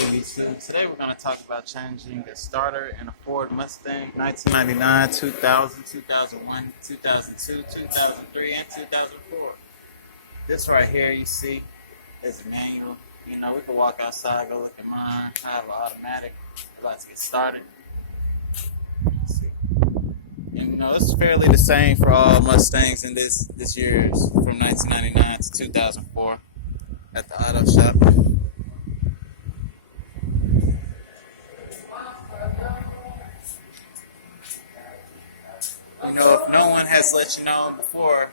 YouTube. Today we're going to talk about changing a starter in a Ford Mustang 1999, 2000, 2001, 2002, 2003, and 2004. This right here you see is a manual. You know, we can walk outside, go look at mine. I have an automatic. We're about to get started. Let's see. And you know, it's fairly the same for all Mustangs in this year's from 1999 to 2004 at the auto shop. You know, if no one has let you know before,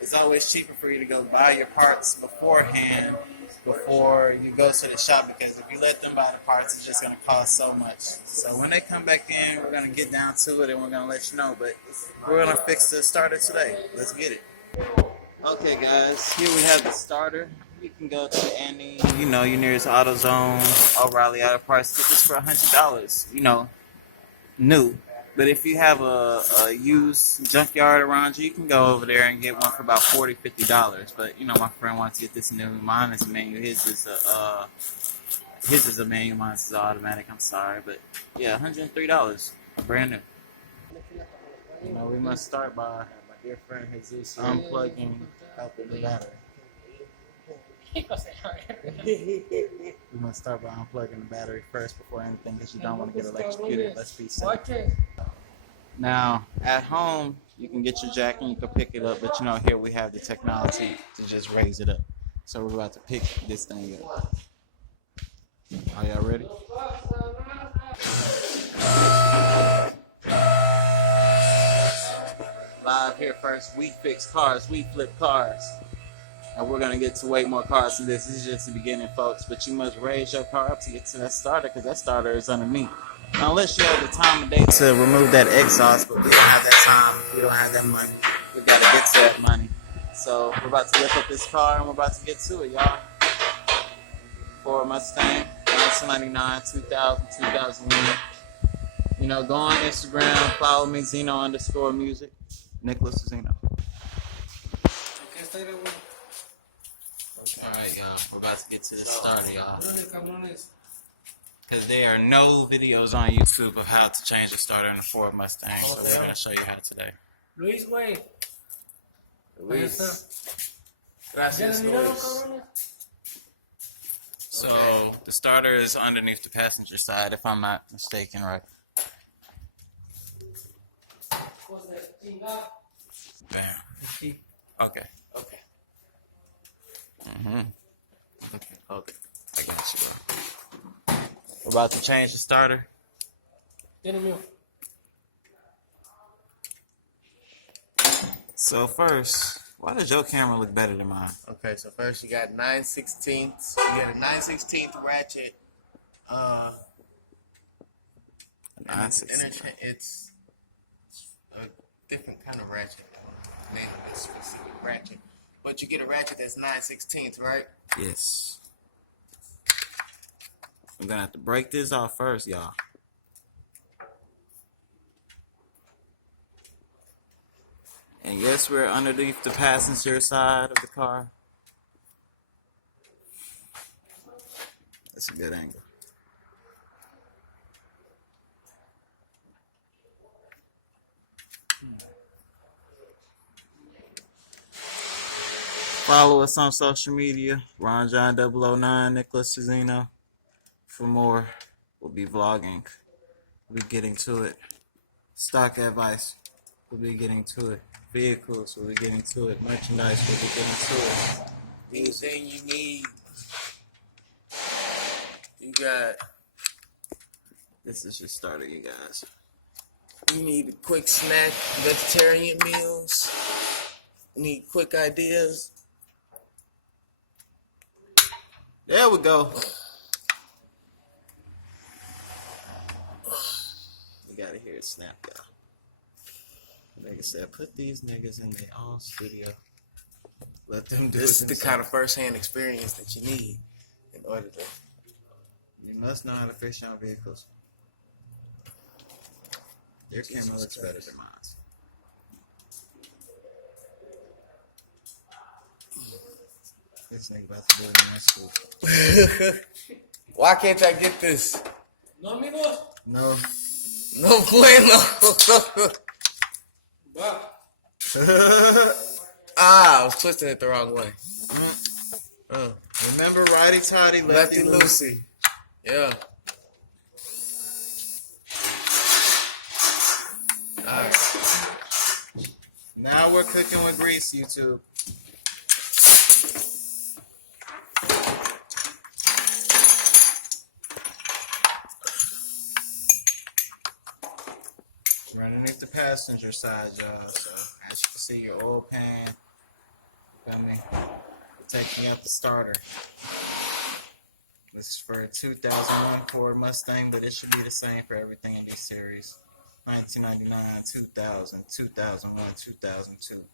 it's always cheaper for you to go buy your parts beforehand before you go to the shop, because if you let them buy the parts, it's just going to cost so much. So when they come back in, we're going to get down to it and we're going to let you know. But we're going to fix the starter today. Let's get it. Okay, guys, here we have the starter. You can go to any, your nearest AutoZone, O'Reilly Auto Parts. Get this for $100, new. But if you have a used junkyard around you, you can go over there and get one for about $40, $50. But my friend wants to get this new. Mine is a manual. His is a manual. Mine is automatic. I'm sorry, but yeah, $103, brand new. We must start by my dear friend Jesus unplugging out the battery. We must start by unplugging the battery first before anything, because you don't want to get electrocuted. Let's be safe. Now, at home, you can get your jack and you can pick it up, but here we have the technology to just raise it up. So we're about to pick this thing up. Are y'all ready? Live here first. We fix cars. We flip cars. And we're going to get to way more cars than this. This is just the beginning, folks. But you must raise your car up to get to that starter, because that starter is underneath. Now, unless you have the time of day to remove that exhaust, but we don't have that time. We don't have that money. We got to get to that money. So we're about to lift up this car, and we're about to get to it, y'all. Ford Mustang, 1999, 2000, 2001. Go on Instagram. Follow me, Zeno_music. Nicholas Zeno. Alright, y'all, we're about to get to the starter, y'all. Because there are no videos on YouTube of how to change the starter in a Ford Mustang, so we're going to show you how today. Luis, güey. Luis. Gracias, Luis. So, the starter is underneath the passenger side, if I'm not mistaken, right? Bam. Okay. Okay. I got you, bro. We're about to change the starter. So first, why does your camera look better than mine? Okay, so first you got 9/16. You got a 9/16 ratchet. 9/16. It's a different kind of ratchet. Name a specific ratchet. But you get a ratchet that's 9/16, right? Yes. I'm gonna have to break this off first, y'all. And yes, we're underneath the passenger side of the car. That's a good angle. Follow us on social media. RonJohn009, Nicholas Zeno. For more, we'll be vlogging. We'll be getting to it. Stock advice, we'll be getting to it. Vehicles, we'll be getting to it. Merchandise, we'll be getting to it. Anything you need, you got. This is your starter, you guys. You need a quick snack, vegetarian meals. You need quick ideas. There we go. You gotta hear it snap, y'all. Nigga said, put these niggas in their own studio. Let them do This it is the kind of first-hand experience that you need in order to. You must know how to fix your vehicles. Your camera looks better than mine. This nigga about to do it in my school. Why can't I get this? No, amigos. No. No bueno. Va. I was twisting it the wrong way. Remember righty tighty, Lefty lefty loose. loosey. Yeah. Alright. Now we're cooking with grease, YouTube. We're underneath the passenger side, y'all. So as you can see, your oil pan. Feel me? Taking out the starter. This is for a 2001 Ford Mustang, but it should be the same for everything in this series. 1999, 2000, 2001, 2002.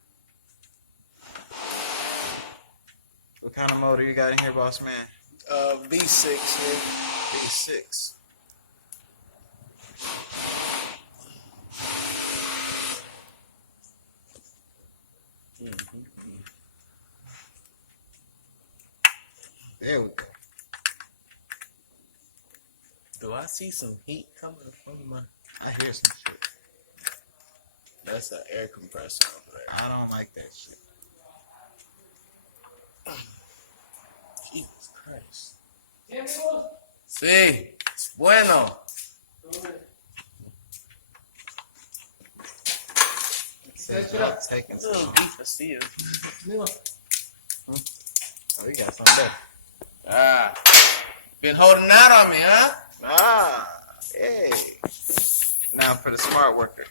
What kind of motor you got in here, boss man? V6 here. V6. There we go. Do I see some heat coming from my... I hear some shit. That's an air compressor over there. I don't like that shit. Jesus Christ. ¿Qué, amigos? Sí, it's bueno. Says y'all taking It's a little some. beef Castillo. Amigos. Oh, you got something better. Ah, been holding out on me, huh? Ah, hey. Now for the smart worker.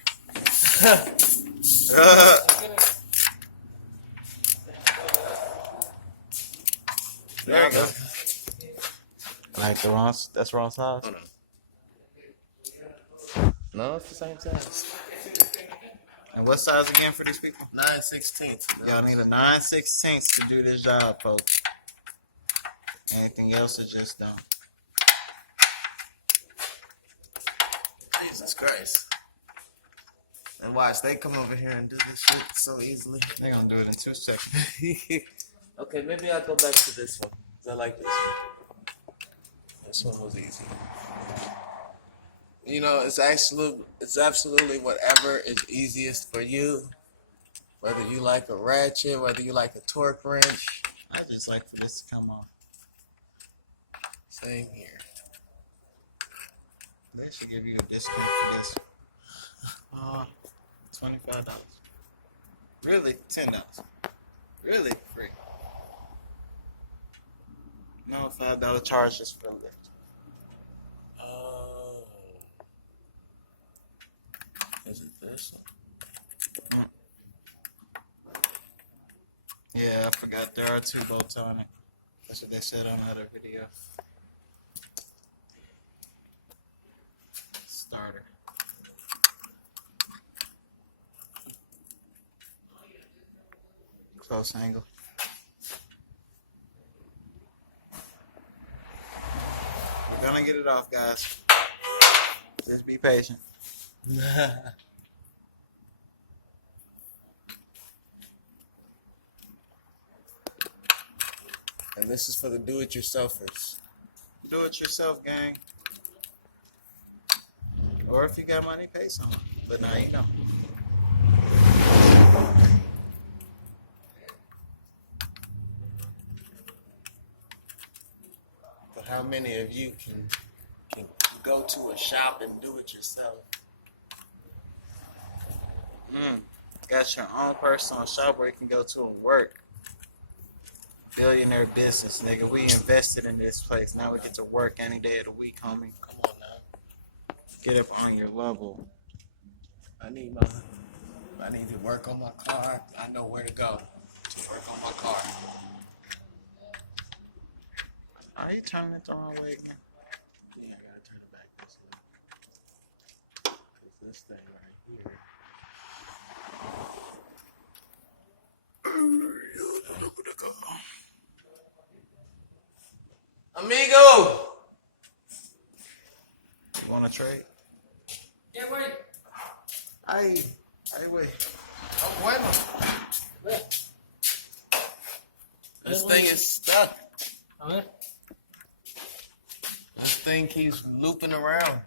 There you go. Like the wrong, that's wrong size. Oh, no. No, it's the same size. And what size again for these people? 9/16. Y'all need a 9/16 to do this job, folks. Anything else is just dumb. Jesus Christ. And watch, they come over here and do this shit so easily. They're gonna do it in 2 seconds. Okay, maybe I'll go back to this one. 'Cause I like this one. This one was easy. You know, it's absolutely whatever is easiest for you. Whether you like a ratchet, whether you like a torque wrench. I just like for this to come off. Same here. They should give you a discount for this. $25. Really? $10. Really? Free. No $5 charge just for the lift. Oh. Is it this one? Yeah, I forgot there are 2 bolts on it. That's what they said on the other video. Starter. Close angle. We're gonna get it off, guys. Just be patient. And this is for the do-it-yourselfers. Do it yourself, gang. Or if you got money, pay someone. But now you know. But how many of you can go to a shop and do it yourself? Got your own personal shop where you can go to and work. Billionaire business, nigga. We invested in this place. Now we get to work any day of the week, homie. Come on now. Get up on your level. I need to work on my car. I know where to go to work on my car. Are you turning it the wrong way again? Yeah, I gotta turn it back this way. 'Cause this thing right here. Amigo! You want to trade? ¿Qué, güey? Ay, güey. Oh, bueno. Ve. This thing is stuck. A ver. thing keeps looping around.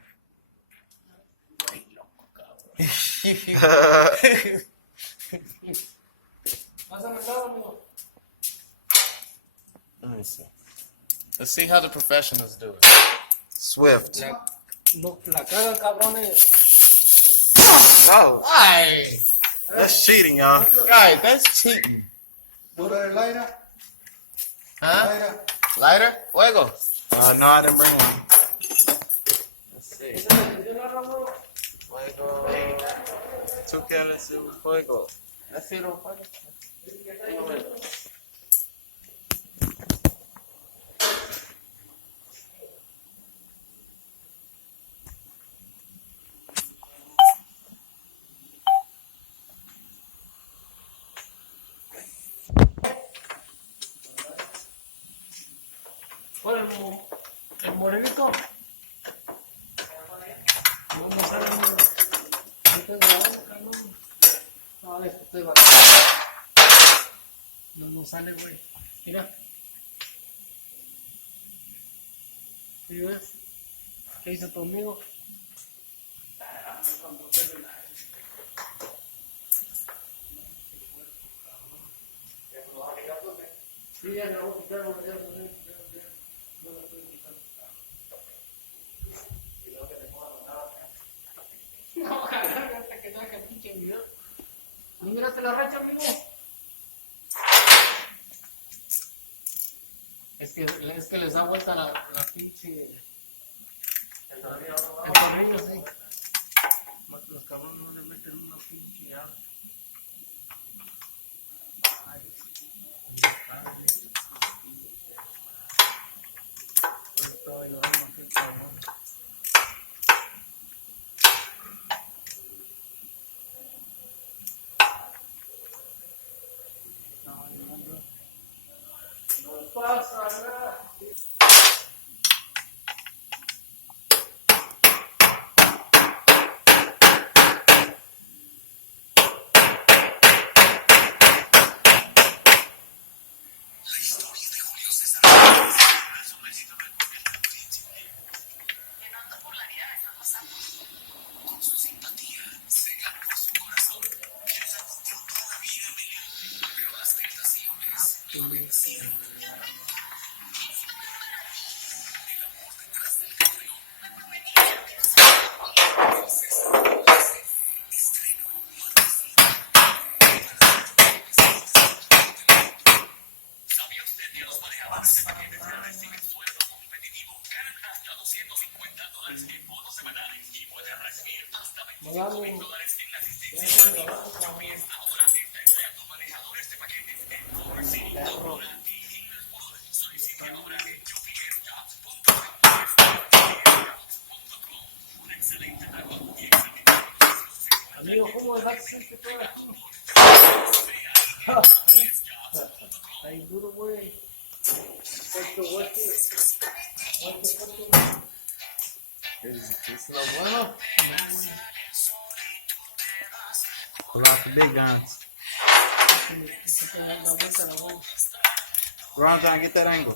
Pásame el lado, amigo. Let me see. Let's see how the professionals do it. Swift. La cagan, cabrones. No, Ay, that's cheating, y'all. right, that's cheating. ¿Dura el aire? Huh? Aire. Lighter? Fuego. No, I didn't bring one. Let's see. Fuego. Tú quieres su fuego. Let's see the fuego. ¿Cuál el morenito? No sale no, estoy barato. No sale, güey. Mira. ¿Sí ves? ¿Qué hizo tu amigo? Sí, ya le voy a quitar, güey, ya. No, hasta que no haga pinche video. ¿No miraste la racha, amigo? Es que les da vuelta la pinche... El tornillo, sí. Los cabrones no le meten una pinche llave. Estoy llorando aquí, cabrón. No pasa nada. Amigo, ¿cómo es que todo ahí duro, güey? ¿Es lo bueno? Pull out the big guns. Ron, John, get that angle.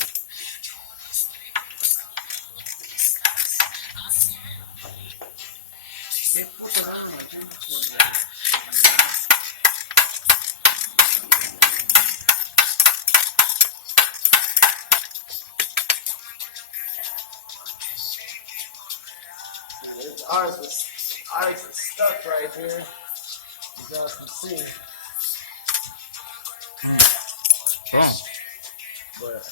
Ours was stuck right here. You guys can see. Boom. But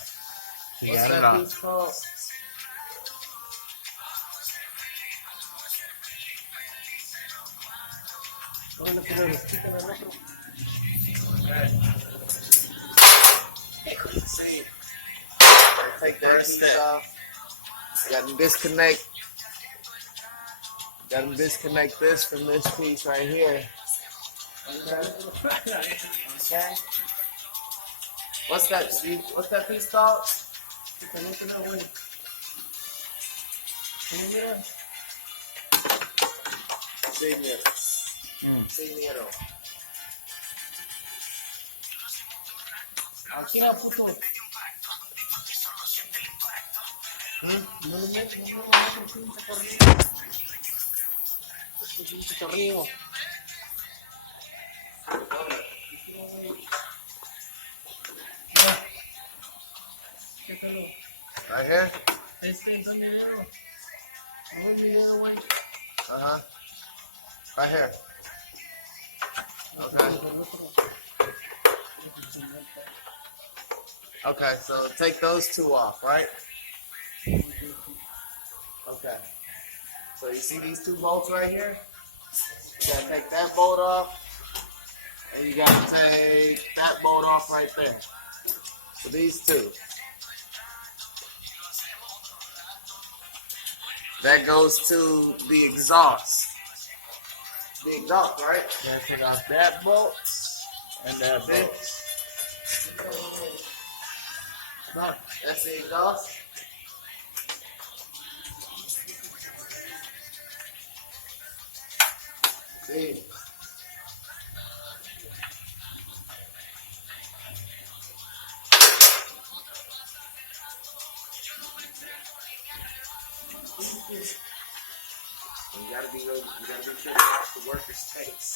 You what's got it that out. piece called? Bueno, pero les quitan el otro. See, take that First piece step. off. Got to disconnect. Got to disconnect this from this piece right here. Okay. What's that? What's that piece called? Dinero. Dinero. Aquí la puto. No le metes, no le metes un pinche corrido. Un pinche corrido. Chécalo. Right here? Este es un video. Un video, güey. Uh-huh. Right here. Okay. Okay, so take those two off, right? Okay. So you see these two bolts right here? You gotta take that bolt off, and you gotta take that bolt off right there. So these two. That goes to the exhaust. The exhaust, right? You gotta take off that bolt and that bolt. That's the exhaust. See. You gotta be ready. You gotta be sure to watch the worker's face.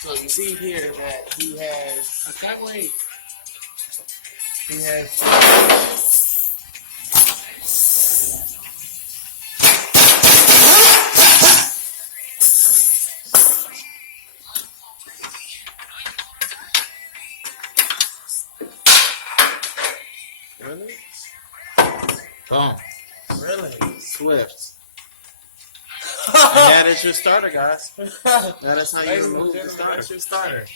So you see here that he has Acá, güey. really? Boom. Really? Swift. And that is your starter, guys. That is how you remove the starter. That's your starter.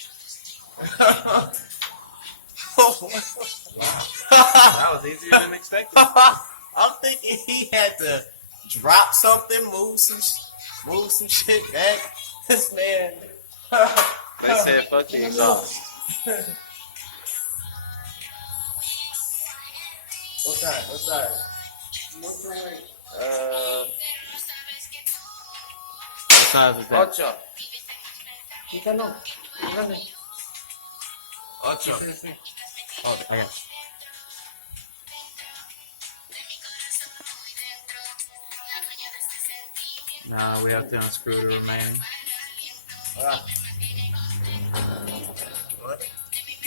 That was easier than expected. I'm thinking he had to drop something, move some shit back. This man. They said fuck the exhaust. What side? What side? What size is that? Ocho. Quítalo. Quítale. Ocho. Sí, sí. Oh, I got you. Now we have to unscrew the remaining. What?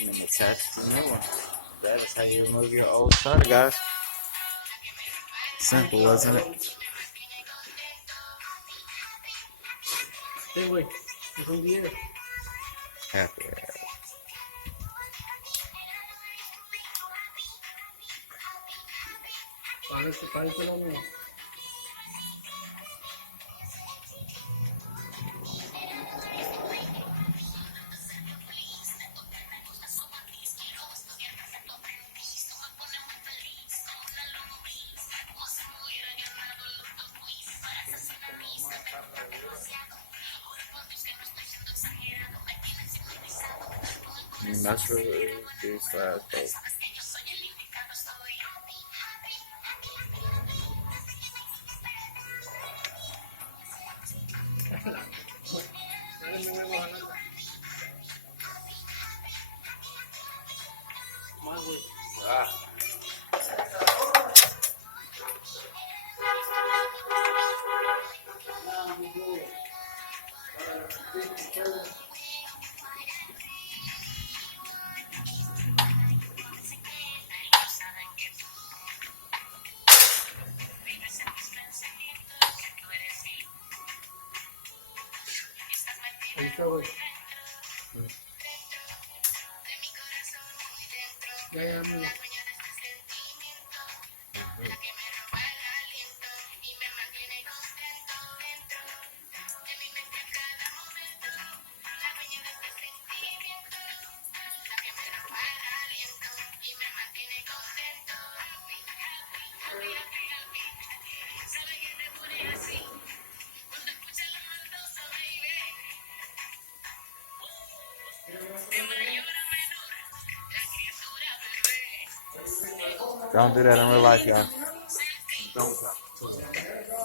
And attach the new one. That is how you remove your old starter, guys. Simple, wasn't it? Sí, güey. Es un video. Happy. Parece lo mío. That's really these size, though. Más, güey. Ahí está, güey. Ya, amigo. Don't do that in real life, y'all.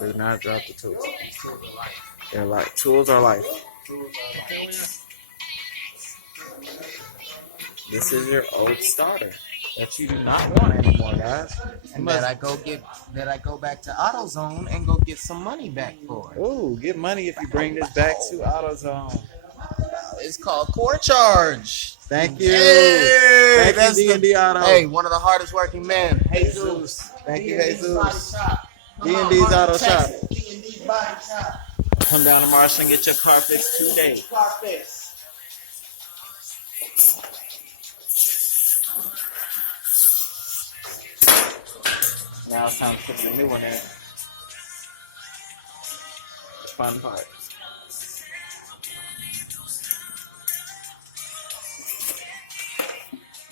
Do not drop the tools. They're like tools are life. This is your old starter that you do not want anymore, guys. And that I go back to AutoZone and go get some money back for it. Ooh, get money if you bring this back to AutoZone. It's called Core Charge. Thank you. Hey, Thank you, D&D Auto. Hey, one of the hardest working men, Jesus. Thank you, D&D's Jesus. Body Shop. Come on, D&D's Auto Texas, Shop. D&D's Body Shop. Come down to Marshall and get your car fixed today. Car fix. Now it's time to put the new one in. Fun part.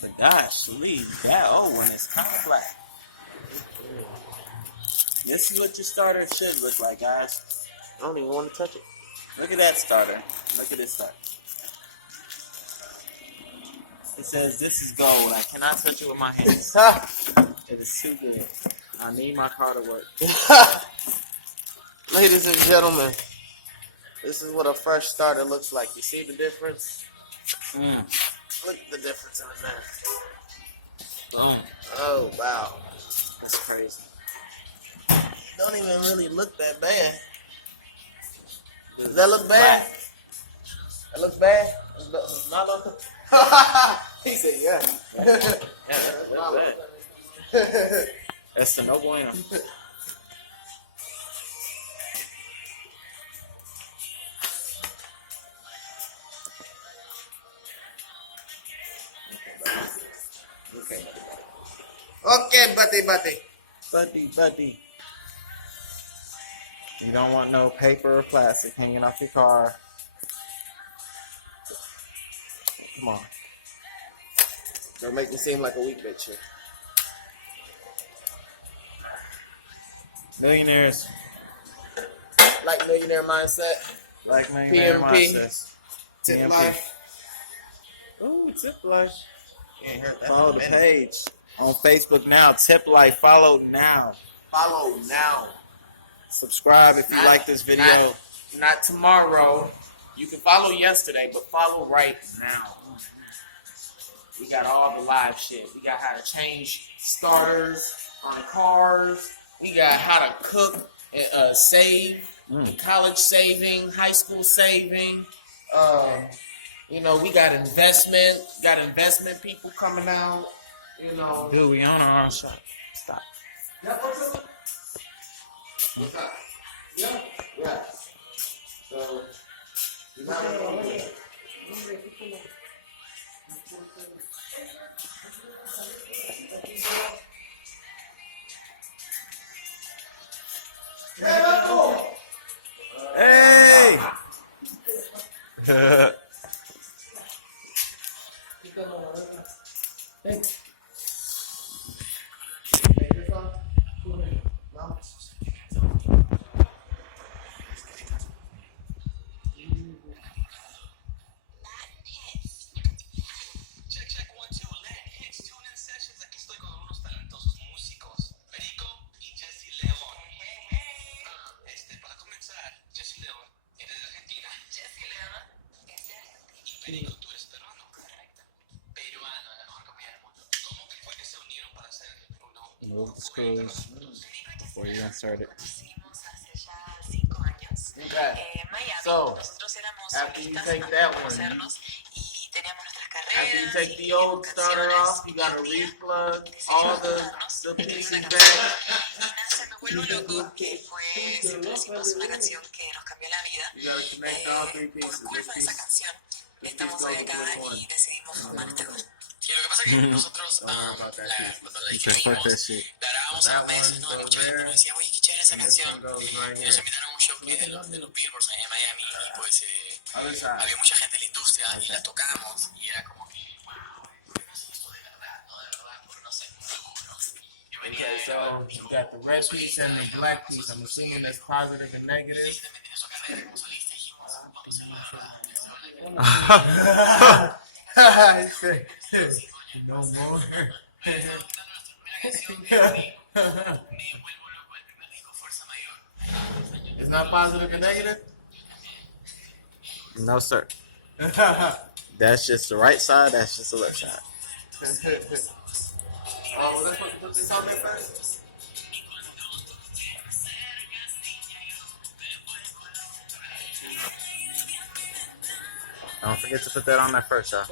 But gosh, leave that old one is kind of flat. This is what your starter should look like, guys. I don't even want to touch it. Look at that starter. Look at this starter. It says, this is gold. I cannot touch it with my hands. It is too good. I need my car to work. Ladies and gentlemen, this is what a fresh starter looks like. You see the difference? Look at the difference in the man. Boom. Oh, wow. That's crazy. Don't even really look that bad. Does that look bad? That looks bad? Does not look. He said, yeah. Yeah, not bad. That's the no bueno. Okay, buddy. Buddy. You don't want no paper or plastic hanging off your car. Come on. Don't make me seem like a weak bitch here. Millionaires Like millionaire mindset. like millionaire PMP. mindsets. Tip PMP. life. Ooh, Tip Life. You ain't heard that Follow in a the minute. page on Facebook now. Tip Life. Follow now. Follow now. Subscribe if you like this video. Not tomorrow. You can follow yesterday, but follow right now. We got all the live shit. We got how to change starters on cars. We got how to cook, save, college saving, high school saving. You know, we got investment. Got investment people coming out. You know. Dude, we own our own shop. Stop. What's up? Yeah. Yeah. So, you might want to Hey! Check, 1, 2, Latin hits, tune in sessions. Aquí estoy con unos talentosos músicos, Perico y Jesse León. Para comenzar, Jesse León, eres de Argentina. Jesse León es de Argentina. Y Perico, tú eres peruano. Correcto. Peruano, la mejor comida del mundo. ¿Cómo que fue que se unieron para hacer uno? Move the screws before you insert it. Conocimos hace ya 5 años. Okay. En Miami. So, Nosotros éramos after you solistas take antes that de one, conocernos y teníamos nuestras carreras. After you take y the old starter canciones, off, you gotta y un día replug decidimos all the juntarnos y escribir pieces una back. canción. Y nace Me Vuelvo Loco, que fue, siempre decimos, una canción que nos cambió la vida. You gotta connect all three Por pieces. culpa de esa canción, estamos hoy acá y decidimos formar este grupo. Y lo que pasa es que nosotros, cuando la Fuck that escribimos, shit. la grabamos a los meses, ¿no? Y mucha gente nos decía, oye, qué chévere esa canción. Goes right Y nos here. invitaron a un show que es de los Billboards allá en Miami. Y pues Other side. había mucha gente en la industria y la tocamos. Y era como que, wow, esto de verdad, no de verdad, pero no sé, muy seguro. Yo venía Okay, so you got the red piece and the black piece. I'm assuming that's positive and negative. también tiene su carrera como solista. Dijimos, vamos a No more. It's not positive and negative? No, sir. That's just the right side. That's just the left side. Was I supposed to put this on there first? Don't forget to put that on there first, y'all.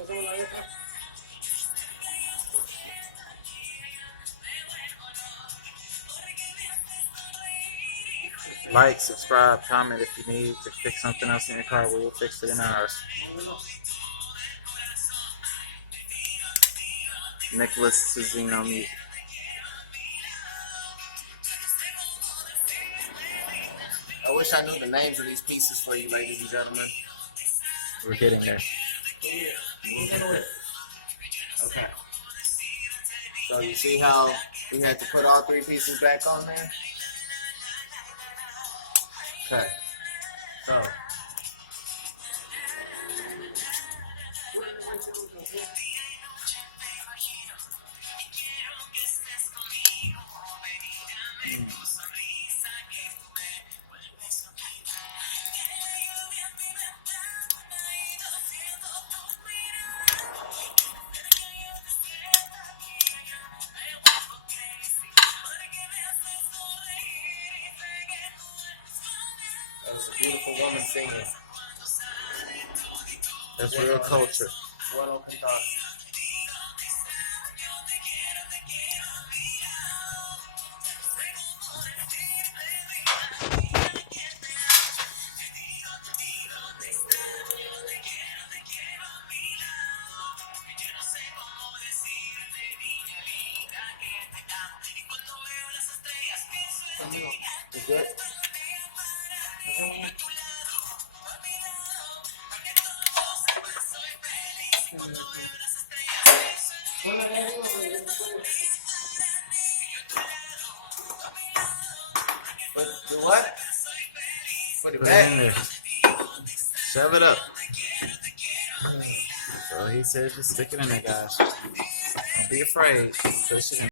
Like, subscribe, comment if you need to fix something else in your car. We will fix it in ours. Nicholas Tizino Music. I wish I knew the names of these pieces for you, ladies and gentlemen. We're getting there. Okay. So you see how we had to put all three pieces back on there? Okay. So. That was a beautiful woman singing. That's real culture. Bueno cantar. You good? But the what? Put it Put it in back. there. Shove it up. So he said just stick it in there, guys. Don't be afraid. Push it in.